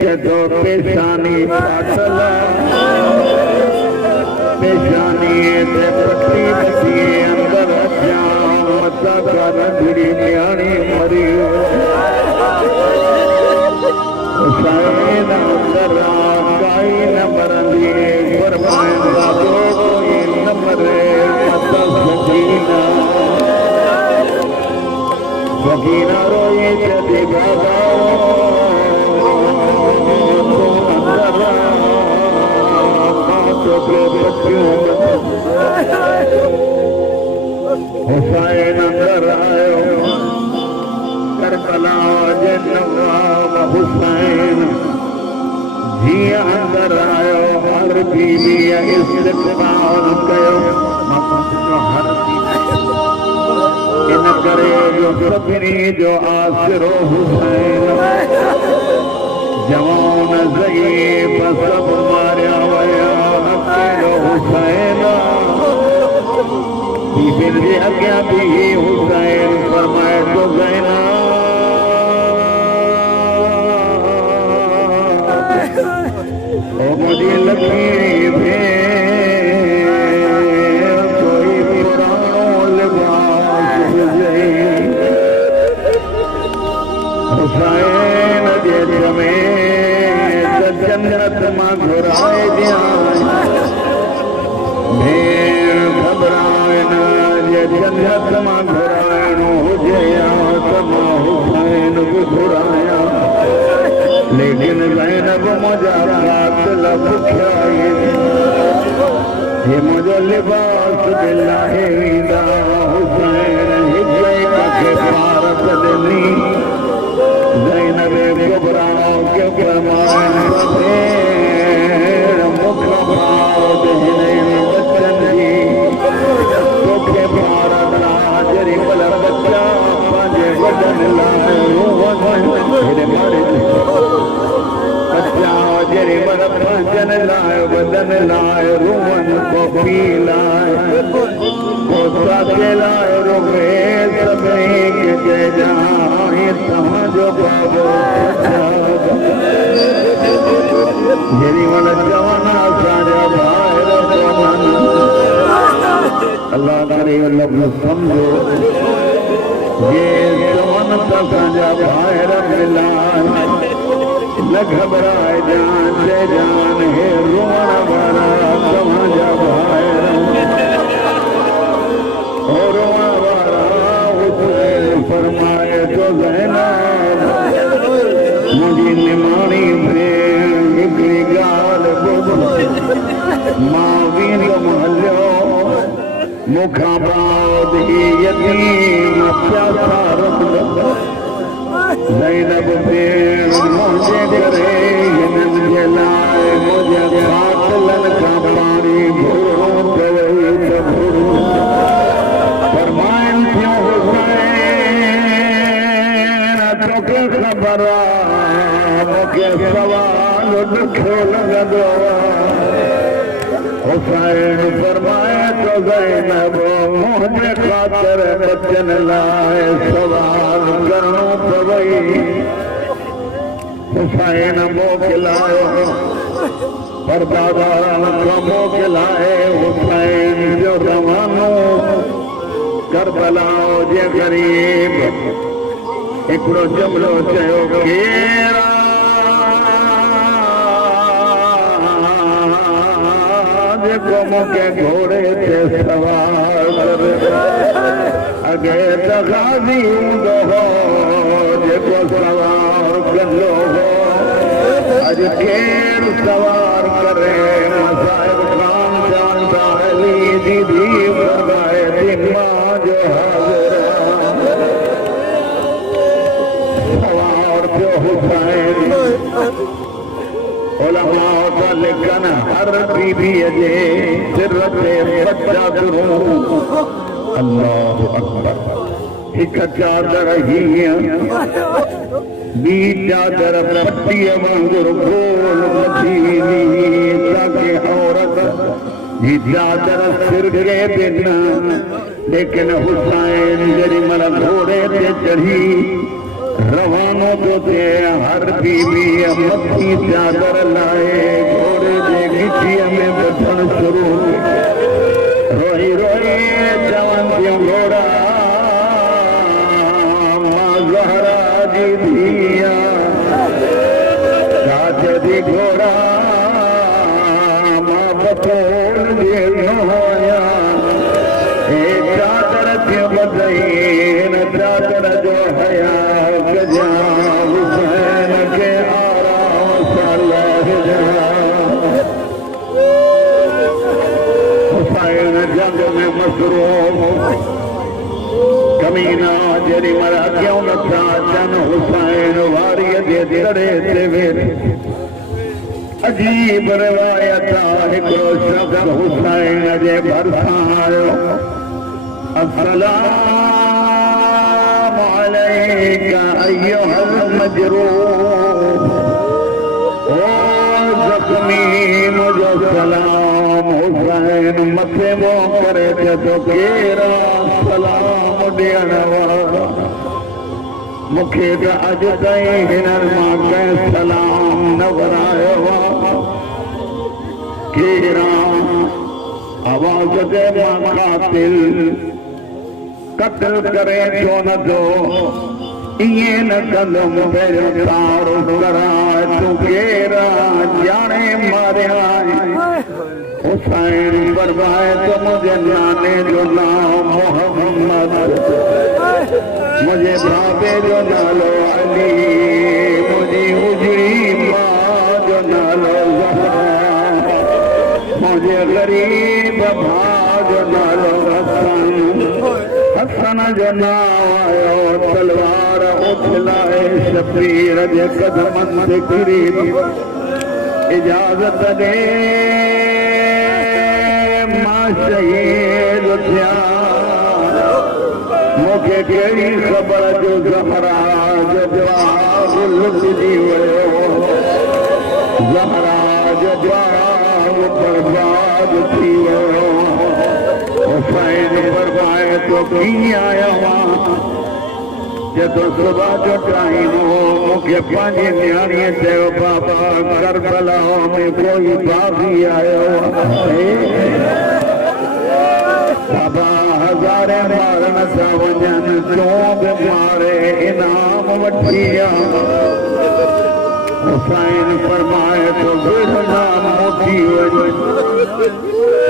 जो पेशानी पाटला पेशानी ते पट्टी बची अंदर जाम मता कर भिड़ी न्याणी मरी हुसैन अंदर काई न मरंदी फरमाइंदा तो कोई न मरे मता सकीना सकीना रोई ते बाबा हुसैन अंदर आयो करबला जे नवाब हुसैन जी अंदर आयो हर बीवी इस्तक़बाल कयो हर इन करे जो सभिनी जो आसिरो हुसैन जवान ज़ईफ़ सब मारिया वया अकेलो हुसैन बीबिन जे अॻियां बि हुसैन फरमाए तो ज़ैना ओ मुंहिंजी लखी भेण कोई पुराणो लिबास हुजे हुसैन जे में जन्नत मां घुराए ॾियां भेण घबराए न जे जन्नत मां घुराइणो हुजे त मां हुसैन बि घुरायां लेकिन ज़ैनब मुंहिंजा कातिल बुखिया हे मुंहिंजो लिबास दिलाहे वेंदा हुसैन हिक खे भारत ॾिनी ज़ैनब घबराओ के फरमाइण भेण मुख माउद हिन बचन जी तोखे भारत जरी भल बच्चा पंहिंजे वॾनि लाइ हेॾे मारे बच्चा जरी भल पंहिंजनि लाइ वॾनि लाइ रूहनि को पी लाइ को साथे लाइ रोके सभई खे चइजां तव्हांजो बाबो जेॾी महिल चवनि असांजा ॿाहिरि चवनि अल्लाह करे लफ़्ज़ सम्झो जे चवनि त असांजा ॿाहिरि मिलान न घबराइजान चइजान हे रोअण वारा तव्हांजा ॿाहिरि हो रोअण वारा हुसैन फरमाए तो ज़ैनब मुंहिंजी निमाणी भेण हिकिड़ी ॻाल्हि ॿुध मां वेंदुमि हलियो मूंखां बाद यतीम प्यासा रहंदा ज़ैनब भेण मुंहिंजे करे हिननि जे लाइ मुंहिंजे कातिलनि खां पाणी घुरणो पवे त घुरूं फरमाइनि थियूं तोखे ख़बर आहे मूंखे सवाल ॾुखियो लॻंदो हुसैन फरमाए तो ज़ैनब मुंहिंजे ख़ातिर बचनि लाइ सवाल करणो पवई हुसैन मोकिलायो परदादारनि खां मोकिलाए हुसैन जो रवानो करबला जे ग़रीब हिकिड़ो जुमिलो चयो केरा जेको मूंखे घोड़े ते सवार करे अॻे त गाज़ी हूंदो हो जेको सवार कंदो हो अॼु केरु सवार करे मसाइब खान जानता अली जी धीउ फरमाए थी मां जो हाज़िर उलमा का लिखन हर बीबी जे सिर ते बच्चा करूं अल्लाह अकबर हिक चादर हीअं ॿी चादर पट्टीअ वांगुरु गोल मथींदी ताकि औरत जी चादर सिर खे बि न लेकिन हुसैन जेॾी महिल घोड़े ते चढ़ी रवानों को थे हर बीवी मक्खी चादर लाए घोड़े जे गिठिया में बचन शुरू रोई रोई जवन घोड़ा मां ज़हरा जी धिया काज दी घोड़ा मां बतौल जे नोया ए चादर के बदई न चादर जो हया गजा हुसैन के आराम सलाह हुसैन जंग में मसरूफ कमीना जरी मरा क्यों न था जन हुसैन वारी जे दड़े ते वेठे अजीब रिवायत हिकिड़ो शख्स हुसैन जे भरिसां आयो अस्सलाम अलैका अय्युहल मजरूह ओ ज़ख्मी मुझो सलाम हुसैन मथे वो करे तो केरा सलाम ॾियण वारा मूंखे त अॼु ताईं हिननि मां कंहिं सलाम न वरायो केरा आवाज़ दे मां कातिल कत्ल करे छो न थो इएं न कंदुमि पहिरियों तारो कराए तूं केरा ॼाणे मारिया हुसैन फरमाए तो मुझे नाने जो नाम मोहम्मद मुझे बाबे जो नालो अली मुझे उजड़ी माँ जो नालो ज़हरा मुझे गरीब भाउ जो नालो हसन हसन जो नाम आयो तलवार उछलाए शबीर जे कदमनि ते किरी इजाज़त दे मां शहीद थिया मूंखे कहिड़ी ख़बर जो ज़हरा जो जवाब लुटिजी वियो ज़हरा जो जवाब बर्बाद थी वियो हुसैन फरमाए तो कीअं आयो जदों सुबह जो टाइम हो मूंखे पंहिंजी नियाणीअ चयो बाबा करबला में कोई बाग़ी आयो बाबा हज़ारे मारण था वञनि चोंग मारे इनाम वठी हुसैन फरमाए तो बिरला मोटी वञ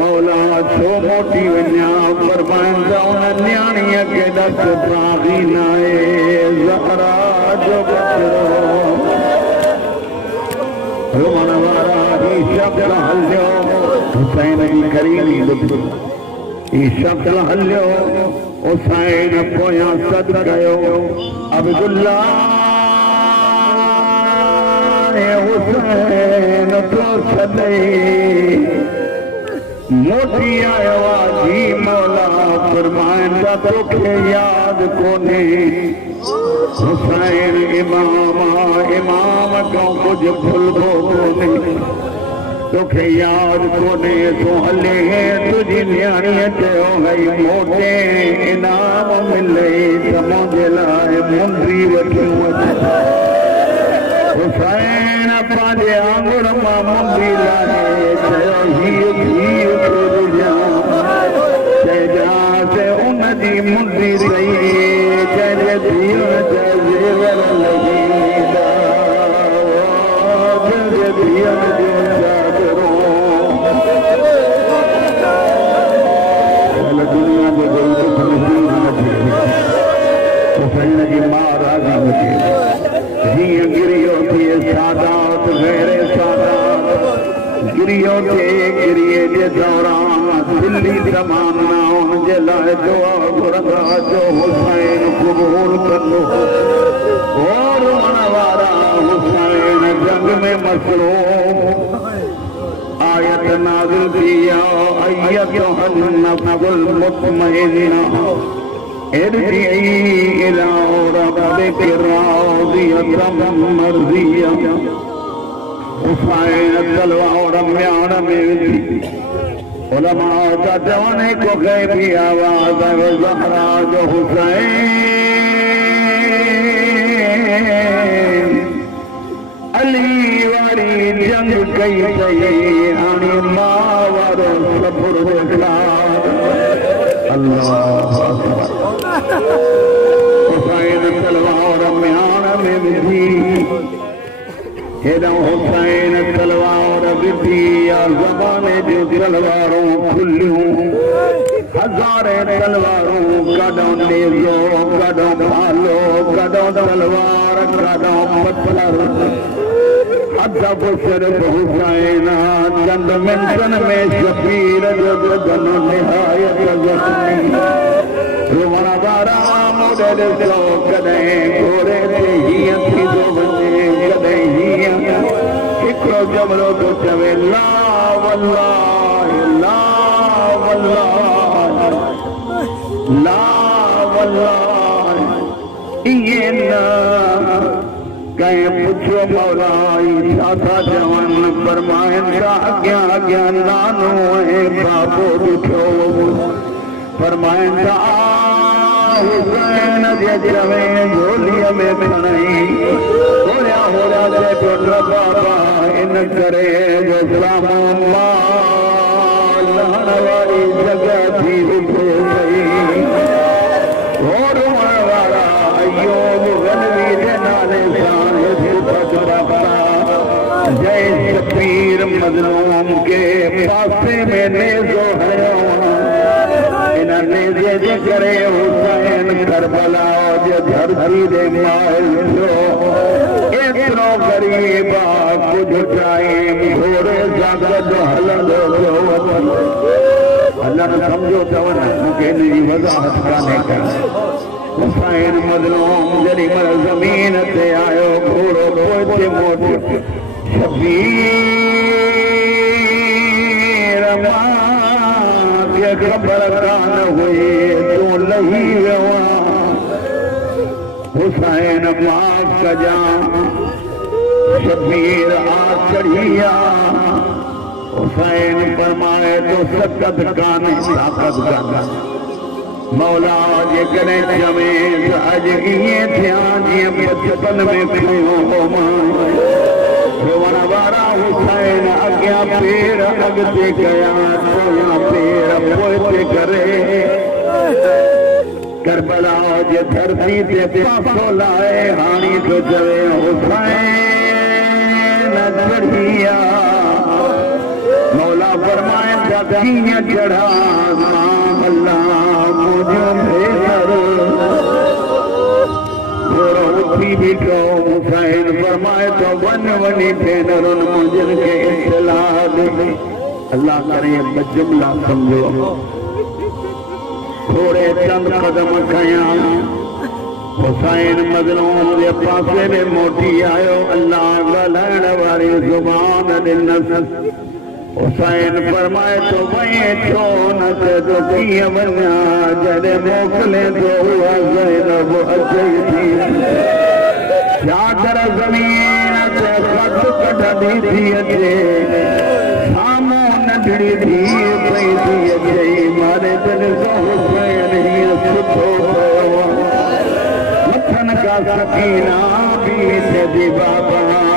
मौला छो मोटी वञा फरमाईंदा उन नियाणीअ खे ॾस बाग़ी न आहे ज़हरा जो बचिड़ो रुमण वारा ही शब्द हलियो हुसैन जी करीमी ॿुधी ही शब्द हलियो हुसैन पोयां सद कयो अब्दुल्ला हुसैन तो सदई मोटी आयो जी मौला फरमाईंदा तोखे यादि कोन्हे हुसैन इमाम खां कुझु भुलिबो कोन्हे तोखे यादि कोन्हे तूं हले तुंहिंजी नियाणीअ चयो भई मोटे इनाम मिले त मुंहिंजे लाइ मुंडी वठी वञ हुसैन पंहिंजे आंगुर मां मुंडी लाहे चयो हीअ चइजांइ उनजी मुंडी रही जंहिंजे धीअ जा ज़ेवर लॻींदा जंहिंजे धीअनि जो चादरो दुनिया जो कोई दुख नसीब न थिए हुसैन जी मां राज़ी न थिए जीअं गिरियो थिए सादात गैर सादात गिरियो थिए गिरिये जे दौरान दिल्ली तमामनाउनि जे लाइ दुआ घुरंदा जो हुसैन क़बूल कंदो और मन वारा हुसैन जंग में मसरूफ़ आयत नाज़िल थी अय्युहन नफ्सुल मुतमइन्ना इरजिई इला रब्बिकी राज़ियतम मर्ज़िया हुसैन तलवार म्यान में थी उलमा का जवाने को गैबी आवाज़ ज़हरा जो हुसैन अली वारी जंग कई सही हाणे मां वारो सफर वेठा अल्लाह हुसैन तलवार म्यान में विधी हेॾा हुसैन तलवार विधी या ज़माने जूं तलवारूं खुलियूं हज़ारे तलवारूं कॾों नेज़ो कॾों भालो कॾों तलवार कॾों पत्थर अदब सिर्फ हुसैन चंद मिंटन में शबीर जो बदन निहायत ज़ख्मी रोवण वारा मुड़े ॾिसो कॾहिं घोड़े ते हीअं थींदो वञे कॾहिं हीअं हिकिड़ो जमलो थो चवे ला वल्लाह ला वल्लाह ला वल्लाह इएं न कहीं पुछो मौला छा था चवनि फरमाइनि था अॻियां अॻियां नानो ऐं बाबो ॾिठो फरमाइनि था हुसैन जे चवे झोलीअ में खणई होया होया जे पुट बाबा इन करे जो साम्हूं मां लहण वारी जॻह थी उठे सही रोअण वारा अयूब गनवी जे नाले सां जय शबीर मज़लूम के पासे में नेज़ो हयो इन नेज़े जे करे हुसैन करबला जे धरती दे माइल थियो एतिरो ग़रीब कुझु टाइम घोड़े सां गॾु हलंदो पियो हलण सम्झो अथव न मूंखे हिन जी वज़ाहत कान्हे का हुसैन मज़लूम जॾहिं महिल ज़मीन ते आयो घोड़ो पोइ मोटियो शबीर मां खे ख़बर कान हुई तूं लही वियो हुसैन मां कजां शबीर आ चढ़ी हुसैन फरमाए तो सकत कान्हे ताक़त कान्हे मौला जे कॾहिं चवे त अॼु ईअं थिया जीअं बचपन में खयो हो मां रोअण वारा हुसैन अॻियां पेर अॻिते कया पोयां पेर पोइते करे करबला जे धरती ते पासो लाए हाणी थो चवे हुसैन चढ़ी मौला फरमाए त कीअं चढ़ा मां अल्लाह मुंहिंजो भेनर घोड़ो उथी बीठो हुसैन फरमाए तो वञ वञी भेनरुनि मुंहिंजनि खे इत्तलाह ॾे अल्लाह करे ॿ जुमला सम्झो थोरे चंद कदम खयां हुसैन मज़लूम जे पासे में मोटी आयो अल्लाह ॻाल्हाइण वारी ज़ुबान ॾिनसि हुसैन फरमाए तो वहीं छो न तो कीअं वञा जॾहिं मोकिले तो उहा ज़ैनब अचे थी चादर ज़मीन ते ख़त कढंदी थी अचे साम्हूं नंढड़ी धीउ पई थी अचे मारे दिलि सां हुसैन हीअं सुठो पियो मथनि का सकीना बि थिए थी बाबा